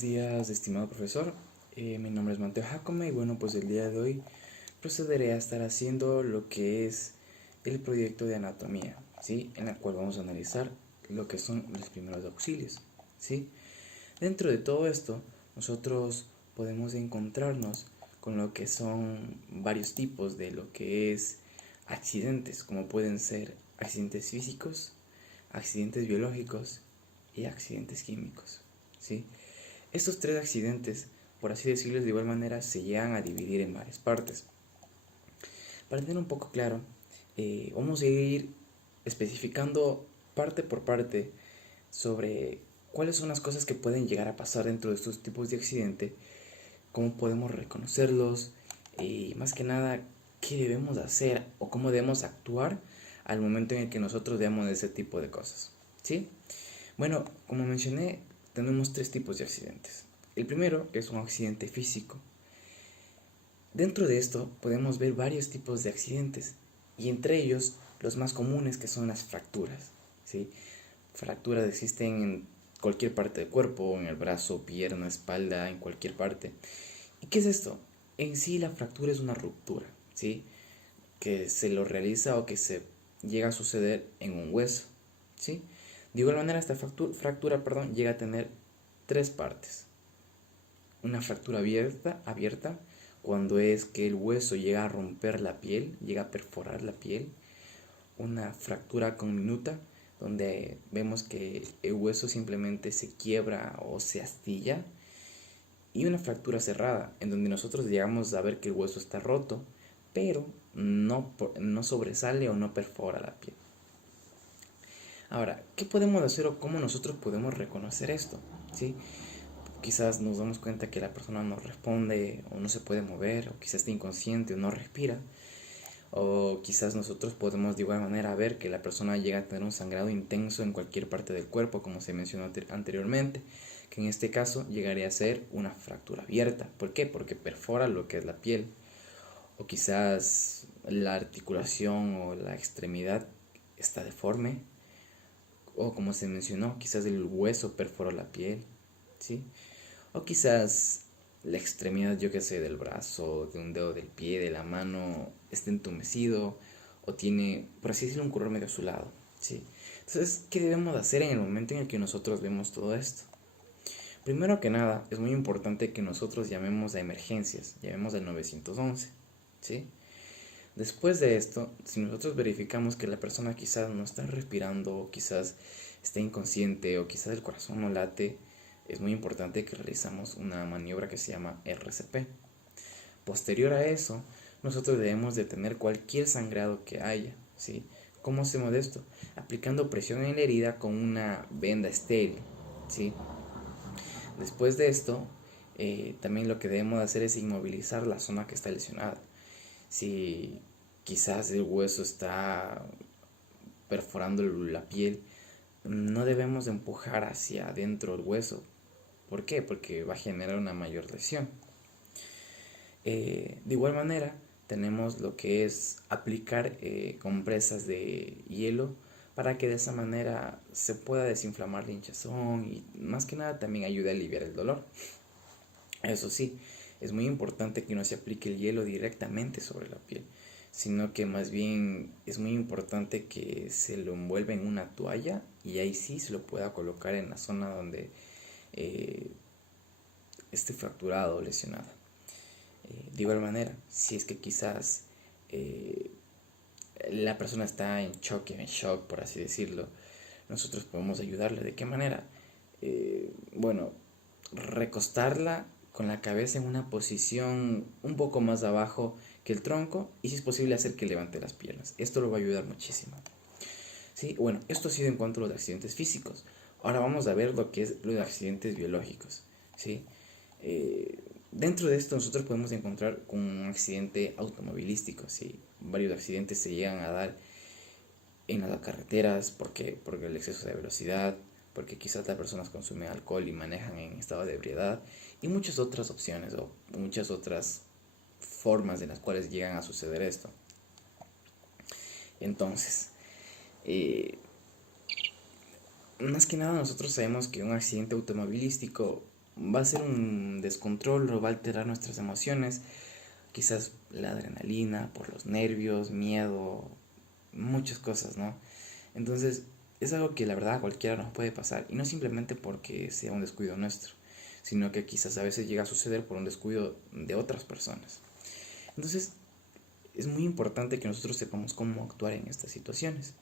Buenos días, estimado profesor. Mi nombre es Mateo Jacome y bueno, pues el día de hoy procederé a estar haciendo lo que es el proyecto de anatomía, ¿sí? En la cual vamos a analizar lo que son los primeros auxilios, ¿sí? Dentro de todo esto, nosotros podemos encontrarnos con lo que son varios tipos de lo que es accidentes, como pueden ser accidentes físicos, accidentes biológicos y accidentes químicos, ¿sí? Estos tres accidentes, por así decirlo de igual manera, se llegan a dividir en varias partes. Para tener un poco claro, vamos a ir especificando parte por parte sobre cuáles son las cosas que pueden llegar a pasar dentro de estos tipos de accidente, cómo podemos reconocerlos y más que nada qué debemos hacer o cómo debemos actuar al momento en el que nosotros veamos ese tipo de cosas, ¿sí? Bueno, como mencioné, tenemos tres tipos de accidentes. El primero es un accidente físico. Dentro de esto podemos ver varios tipos de accidentes y entre ellos los más comunes que son las fracturas, ¿sí? Fracturas existen en cualquier parte del cuerpo, en el brazo, pierna, espalda, en cualquier parte. ¿Y qué es esto? En sí la fractura es una ruptura, ¿sí? Que se lo realiza o que se llega a suceder en un hueso, ¿sí? De igual manera esta fractura llega a tener tres partes. Una fractura abierta cuando es que el hueso llega a romper la piel, llega a perforar la piel. Una fractura conminuta donde vemos que el hueso simplemente se quiebra o se astilla. Y una fractura cerrada en donde nosotros llegamos a ver que el hueso está roto, pero no sobresale o no perfora la piel. Ahora, ¿qué podemos hacer o cómo nosotros podemos reconocer esto? ¿Sí? Quizás nos damos cuenta que la persona no responde o no se puede mover, o quizás está inconsciente o no respira, o quizás nosotros podemos de igual manera ver que la persona llega a tener un sangrado intenso en cualquier parte del cuerpo, como se mencionó anteriormente, que en este caso llegaría a ser una fractura abierta. ¿Por qué? Porque perfora lo que es la piel, o quizás la articulación o la extremidad está deforme, o como se mencionó, quizás el hueso perforó la piel, ¿sí? O quizás la extremidad, yo que sé, del brazo, de un dedo del pie, de la mano, está entumecido o tiene, por así decirlo, un color medio azulado, ¿sí? Entonces, ¿qué debemos hacer en el momento en el que nosotros vemos todo esto? Primero que nada, es muy importante que nosotros llamemos a emergencias, llamemos al 911, ¿sí? Después de esto, si nosotros verificamos que la persona quizás no está respirando, o quizás está inconsciente, o quizás el corazón no late, es muy importante que realizamos una maniobra que se llama RCP. Posterior a eso, nosotros debemos detener cualquier sangrado que haya, ¿sí? ¿Cómo hacemos esto? Aplicando presión en la herida con una venda estéril, ¿sí? Después de esto, también lo que debemos hacer es inmovilizar la zona que está lesionada. Si quizás el hueso está perforando la piel, no debemos empujar hacia adentro el hueso. ¿Por qué? Porque va a generar una mayor lesión. De igual manera, tenemos lo que es aplicar compresas de hielo para que de esa manera se pueda desinflamar la hinchazón y más que nada también ayude a aliviar el dolor. Eso sí, es muy importante que no se aplique el hielo directamente sobre la piel, sino que más bien es muy importante que se lo envuelva en una toalla y ahí sí se lo pueda colocar en la zona donde eh, esté fracturado o lesionado. De igual manera, si es que quizás eh, la persona está en shock, por así decirlo, nosotros podemos ayudarle. ¿De qué manera? Bueno, recostarla con la cabeza en una posición un poco más abajo que el tronco y si es posible hacer que levante las piernas. Esto lo va a ayudar muchísimo. ¿Sí? Bueno, esto ha sido en cuanto a los accidentes físicos. Ahora vamos a ver lo que es los accidentes biológicos. ¿Sí? Dentro de esto nosotros podemos encontrar con un accidente automovilístico. ¿Sí? Varios accidentes se llegan a dar en las carreteras porque el exceso de velocidad, porque quizás las personas consumen alcohol y manejan en estado de ebriedad y muchas otras opciones o muchas otras formas en las cuales llegan a suceder esto. Entonces, más que nada nosotros sabemos que un accidente automovilístico va a ser un descontrol o va a alterar nuestras emociones, quizás la adrenalina, por los nervios, miedo, muchas cosas, ¿no? Entonces, es algo que la verdad a cualquiera nos puede pasar, y no simplemente porque sea un descuido nuestro, sino que quizás a veces llega a suceder por un descuido de otras personas. Entonces, es muy importante que nosotros sepamos cómo actuar en estas situaciones.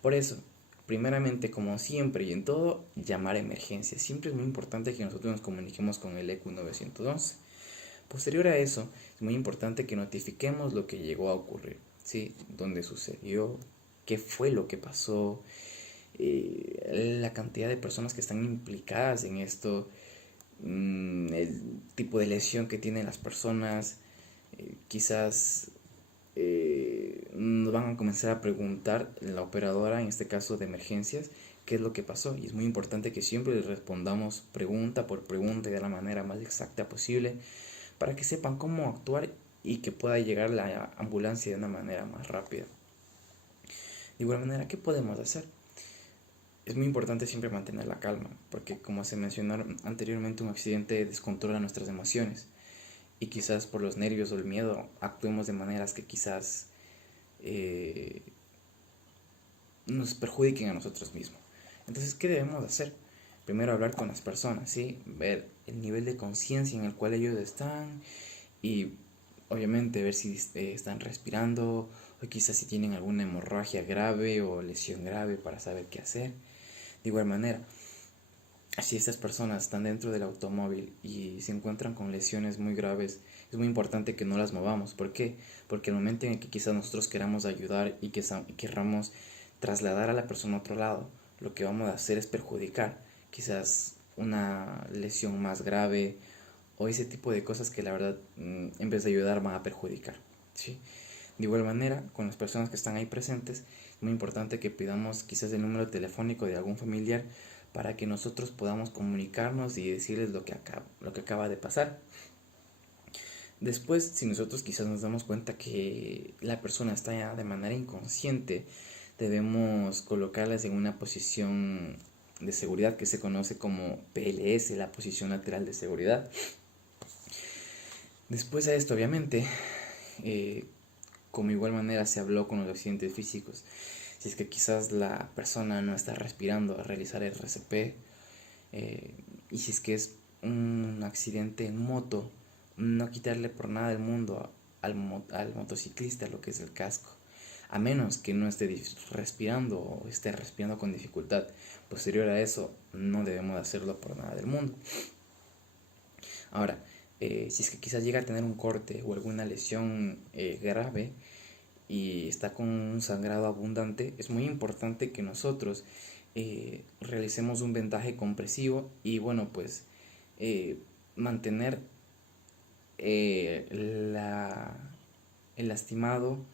Por eso, primeramente, como siempre y en todo, llamar a emergencia. Siempre es muy importante que nosotros nos comuniquemos con el EQ 911. Posterior a eso, es muy importante que notifiquemos lo que llegó a ocurrir, ¿sí? Dónde sucedió, qué fue lo que pasó, la cantidad de personas que están implicadas en esto, el tipo de lesión que tienen las personas, quizás nos van a comenzar a preguntar la operadora, en este caso de emergencias, qué es lo que pasó. Y es muy importante que siempre les respondamos pregunta por pregunta y de la manera más exacta posible para que sepan cómo actuar y que pueda llegar la ambulancia de una manera más rápida. De igual manera, ¿qué podemos hacer? Es muy importante siempre mantener la calma, porque como se mencionó anteriormente, un accidente descontrola nuestras emociones y quizás por los nervios o el miedo actuemos de maneras que quizás eh, nos perjudiquen a nosotros mismos. Entonces, ¿qué debemos hacer? Primero hablar con las personas, ¿sí? Ver el nivel de conciencia en el cual ellos están y obviamente ver si están respirando o quizás si tienen alguna hemorragia grave o lesión grave para saber qué hacer. De igual manera, si estas personas están dentro del automóvil y se encuentran con lesiones muy graves, es muy importante que no las movamos. ¿Por qué? Porque el momento en el que quizás nosotros queramos ayudar y que queramos trasladar a la persona a otro lado, lo que vamos a hacer es perjudicar quizás una lesión más grave o ese tipo de cosas que la verdad en vez de ayudar van a perjudicar, ¿sí? De igual manera, con las personas que están ahí presentes, es muy importante que pidamos quizás el número telefónico de algún familiar para que nosotros podamos comunicarnos y decirles lo que acaba de pasar. Después, si nosotros quizás nos damos cuenta que la persona está ya de manera inconsciente, debemos colocarlas en una posición de seguridad que se conoce como PLS, la posición lateral de seguridad. Después de esto, obviamente, como igual manera se habló con los accidentes físicos, si es que quizás la persona no está respirando a realizar el RCP, y si es que es un accidente en moto, no quitarle por nada del mundo al motociclista lo que es el casco, a menos que no esté respirando o esté respirando con dificultad. Posterior a eso, no debemos hacerlo por nada del mundo. Ahora, si es que quizás llega a tener un corte o alguna lesión grave y está con un sangrado abundante, es muy importante que nosotros realicemos un vendaje compresivo y bueno, pues mantener la, el lastimado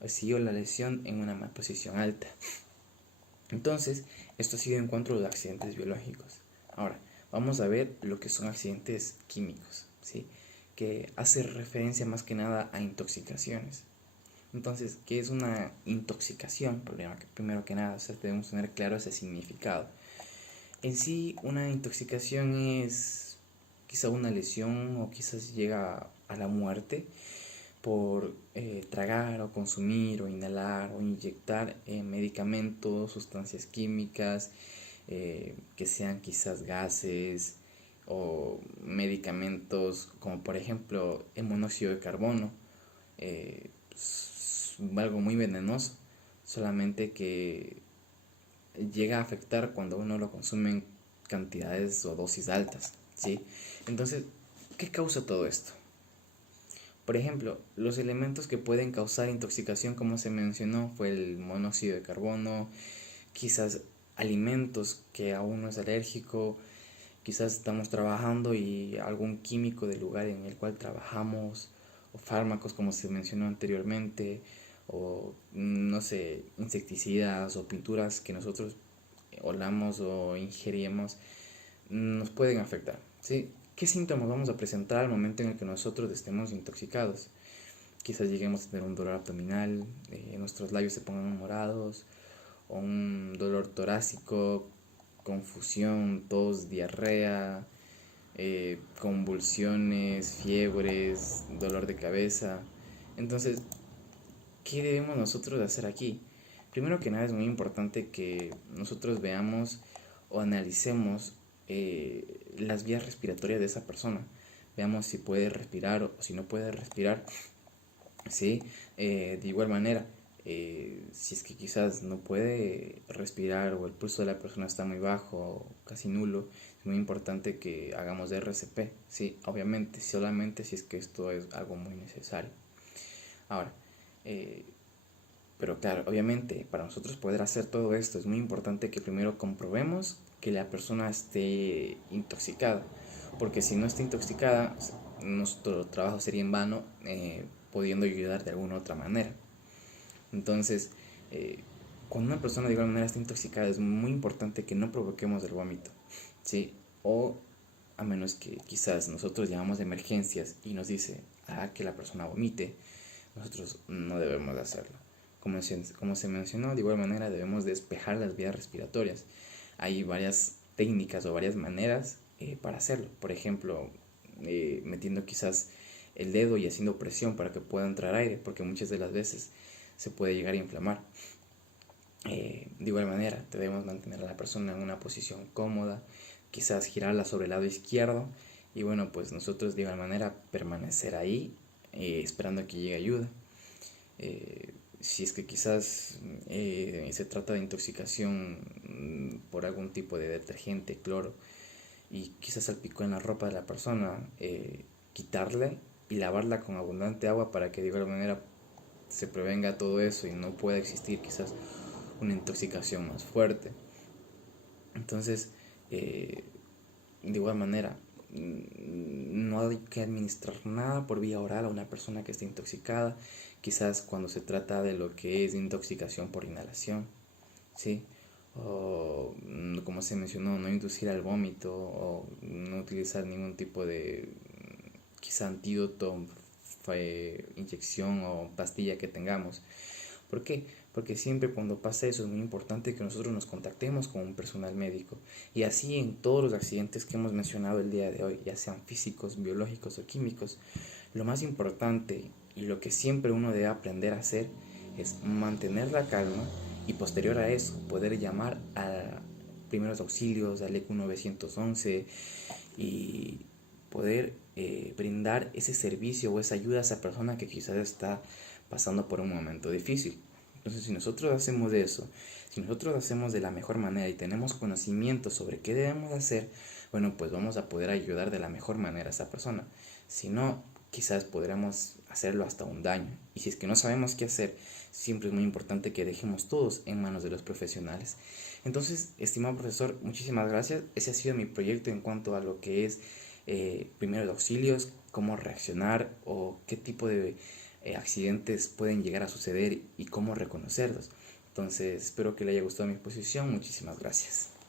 o la lesión en una posición alta. Entonces, esto ha sido en cuanto a los accidentes biológicos. Ahora, vamos a ver lo que son accidentes químicos, ¿sí? Que hace referencia más que nada a intoxicaciones. Entonces, ¿qué es una intoxicación? Primero que nada, debemos tener claro ese significado. En sí, una intoxicación es quizá una lesión o quizás llega a la muerte por tragar o consumir o inhalar o inyectar medicamentos, sustancias químicas, que sean quizás gases o medicamentos como por ejemplo el monóxido de carbono, algo muy venenoso, solamente que llega a afectar cuando uno lo consume en cantidades o dosis altas, ¿sí? Entonces, ¿qué causa todo esto? Por ejemplo, los elementos que pueden causar intoxicación, como se mencionó, fue el monóxido de carbono, quizás alimentos que a uno es alérgico, quizás estamos trabajando y algún químico del lugar en el cual trabajamos, o fármacos como se mencionó anteriormente, o no sé, insecticidas o pinturas que nosotros olamos o ingerimos, nos pueden afectar, ¿sí? ¿Qué síntomas vamos a presentar al momento en el que nosotros estemos intoxicados? Quizás lleguemos a tener un dolor abdominal, nuestros labios se pongan morados, o un dolor torácico, confusión, tos, diarrea, convulsiones, fiebres, dolor de cabeza. Entonces, ¿qué debemos nosotros de hacer aquí? Primero que nada es muy importante que nosotros veamos o analicemos las vías respiratorias de esa persona. Veamos si puede respirar o si no puede respirar. ¿Sí? De igual manera, si es que quizás no puede respirar o el pulso de la persona está muy bajo o casi nulo, es muy importante que hagamos RCP, ¿sí? Obviamente, solamente si es que esto es algo muy necesario. Ahora, eh, pero claro, obviamente, para nosotros poder hacer todo esto es muy importante que primero comprobemos que la persona esté intoxicada, porque si no está intoxicada, nuestro trabajo sería en vano, pudiendo ayudar de alguna otra manera. Entonces, eh, cuando una persona de igual manera está intoxicada, es muy importante que no provoquemos el vómito, ¿sí? O a menos que quizás nosotros llamamos de emergencias y nos dice que la persona vomite, nosotros no debemos de hacerlo. Como se mencionó, de igual manera debemos despejar las vías respiratorias. Hay varias técnicas o varias maneras para hacerlo. Por ejemplo, metiendo quizás el dedo y haciendo presión para que pueda entrar aire, porque muchas de las veces se puede llegar a inflamar. De igual manera, debemos mantener a la persona en una posición cómoda, quizás girarla sobre el lado izquierdo y bueno, pues nosotros de igual manera permanecer ahí esperando a que llegue ayuda. Si es que quizás se trata de intoxicación por algún tipo de detergente, cloro, y quizás salpicó en la ropa de la persona, quitarle y lavarla con abundante agua para que de igual manera se prevenga todo eso y no pueda existir quizás una intoxicación más fuerte. Entonces, de igual manera, no hay que administrar nada por vía oral a una persona que esté intoxicada, quizás cuando se trata de lo que es intoxicación por inhalación, ¿sí? O como se mencionó, no inducir al vómito o no utilizar ningún tipo de quizá antídoto, inyección o pastilla que tengamos. ¿Por qué? Porque siempre cuando pasa eso es muy importante que nosotros nos contactemos con un personal médico. Y así en todos los accidentes que hemos mencionado el día de hoy, ya sean físicos, biológicos o químicos, lo más importante y lo que siempre uno debe aprender a hacer es mantener la calma y posterior a eso poder llamar a primeros auxilios, al ECU 911 y poder brindar ese servicio o esa ayuda a esa persona que quizás está pasando por un momento difícil. Entonces, si nosotros hacemos eso, si nosotros hacemos de la mejor manera y tenemos conocimiento sobre qué debemos hacer, bueno, pues vamos a poder ayudar de la mejor manera a esa persona. Si no, quizás podremos hacerlo hasta un daño. Y si es que no sabemos qué hacer, siempre es muy importante que dejemos todos en manos de los profesionales. Entonces, estimado profesor, muchísimas gracias. Ese ha sido mi proyecto en cuanto a lo que es primeros auxilios, cómo reaccionar o qué tipo de accidentes pueden llegar a suceder y cómo reconocerlos. Entonces, espero que le haya gustado mi exposición. Muchísimas gracias.